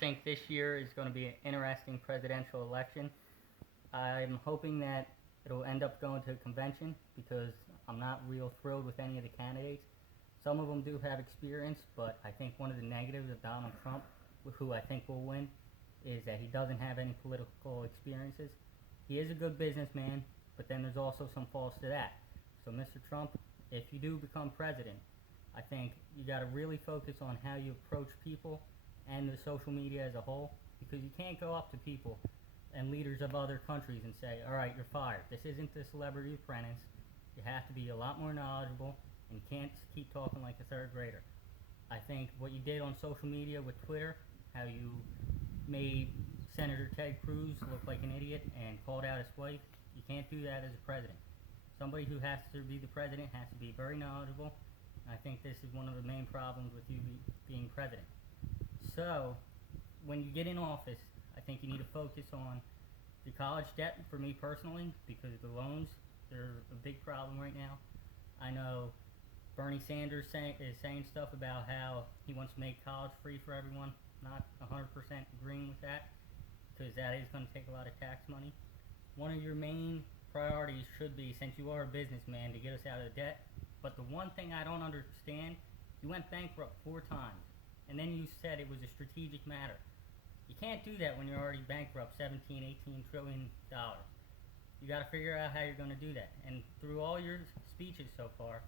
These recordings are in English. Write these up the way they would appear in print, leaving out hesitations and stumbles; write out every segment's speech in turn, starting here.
think this year is going to be an interesting presidential election. I'm hoping that it'll end up going to a convention because I'm not real thrilled with any of the candidates. Some of them do have experience, but I think one of the negatives of Donald Trump, who I think will win, is that he doesn't have any political experiences. He is a good businessman, but then there's also some faults to that. So, Mr. Trump, if you do become president, I think you got to really focus on how you approach people and the social media as a whole, because you can't go up to people and leaders of other countries and say, all right, you're fired. This isn't the Celebrity Apprentice. You have to be a lot more knowledgeable and can't keep talking like a third grader. I think what you did on social media with Twitter, how you made Senator Ted Cruz look like an idiot and called out his wife, you can't do that as a president. Somebody who has to be the president has to be very knowledgeable. And I think this is one of the main problems with you being president. So, when you get in office, I think you need to focus on the college debt for me personally, because the loans, they're a big problem right now. I know Bernie Sanders is saying stuff about how he wants to make college free for everyone. Not 100% agreeing with that, because that is going to take a lot of tax money. One of your main priorities should be, since you are a businessman, to get us out of debt. But the one thing I don't understand, you went bankrupt 4 times, and then you said it was a strategic matter. You can't do that when you're already bankrupt 17, 18 trillion dollars. You got to figure out how you're going to do that. And through all your speeches so far,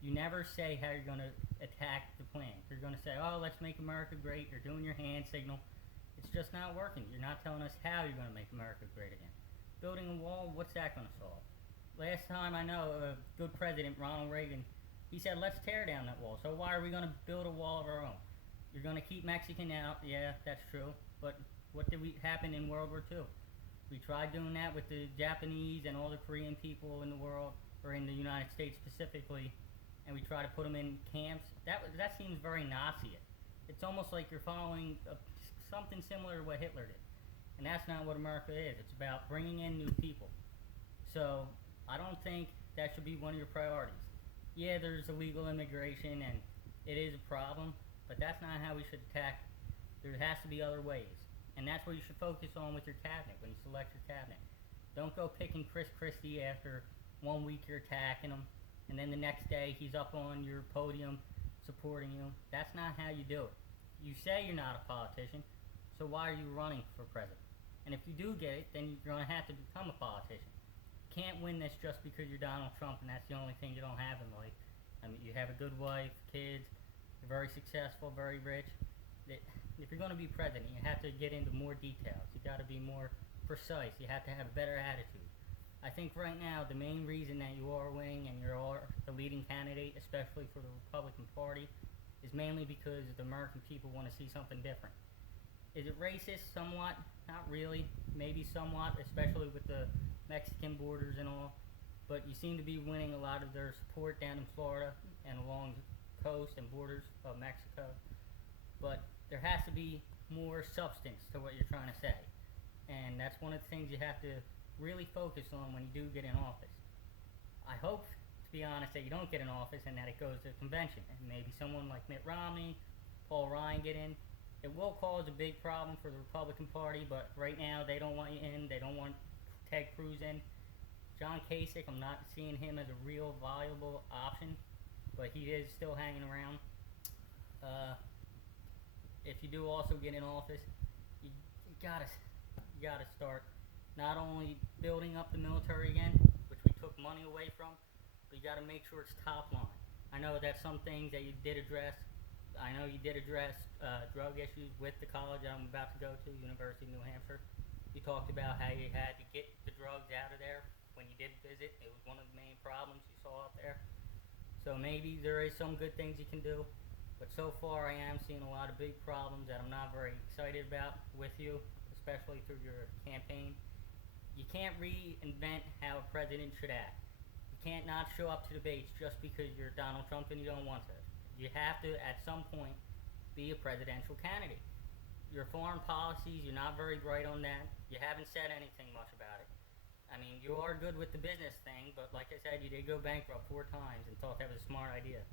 you never say how you're going to attack the plan. You're going to say, oh, let's make America great. You're doing your hand signal. It's just not working. You're not telling us how you're going to make America great again. Building a wall, what's that going to solve? Last time I know, a good president, Ronald Reagan, he said, let's tear down that wall. So why are we going to build a wall of our own? You're going to keep Mexican out. Yeah, that's true. But what did happen in World War II? We tried doing that with the Japanese and all the Korean people in the world, or in the United States specifically, and we try to put them in camps. That seems very Nazi. It's almost like you're following something similar to what Hitler did. And that's not what America is. It's about bringing in new people. So I don't think that should be one of your priorities. Yeah, there's illegal immigration, and it is a problem, but that's not how we should attack. There has to be other ways. And that's what you should focus on with your cabinet when you select your cabinet. Don't go picking Chris Christie after 1 week you're attacking him, and then the next day he's up on your podium supporting you. That's not how you do it. You say you're not a politician, so why are you running for president? And if you do get it, then you're going to have to become a politician. You can't win this just because you're Donald Trump and that's the only thing you don't have in life. I mean, you have a good wife, kids, you're very successful, very rich. If you're going to be president, you have to get into more details. You got to be more precise. You have to have a better attitude. I think right now the main reason that you are winning and you are the leading candidate, especially for the Republican Party, is mainly because the American people want to see something different. Is it racist? Somewhat. Not really. Maybe somewhat, especially with the Mexican borders and all. But you seem to be winning a lot of their support down in Florida and along the coast and borders of Mexico. But there has to be more substance to what you're trying to say. And that's one of the things you have to really focus on when you do get in office. I hope, to be honest, that you don't get in office and that it goes to a convention. And maybe someone like Mitt Romney, Paul Ryan get in. It will cause a big problem for the Republican Party, but right now they don't want you in. They don't want Ted Cruz in. John Kasich, I'm not seeing him as a real viable option, but he is still hanging around. If you do also get in office, you gotta start not only building up the military again, which we took money away from, but you gotta make sure it's top line. I know that's some things that you did address. I know you did address drug issues with the college I'm about to go to, University of New Hampshire. You talked about how you had to get the drugs out of there when you did visit. It was one of the main problems you saw out there. So maybe there is some good things you can do. But so far I am seeing a lot of big problems that I'm not very excited about with you, especially through your campaign. You can't reinvent how a president should act. You can't not show up to debates just because you're Donald Trump and you don't want to. You have to, at some point, be a presidential candidate. Your foreign policies, you're not very bright on that. You haven't said anything much about it. I mean, you are good with the business thing, but like I said, you did go bankrupt 4 times and thought that was a smart idea.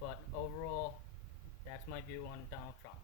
But overall, that's my view on Donald Trump.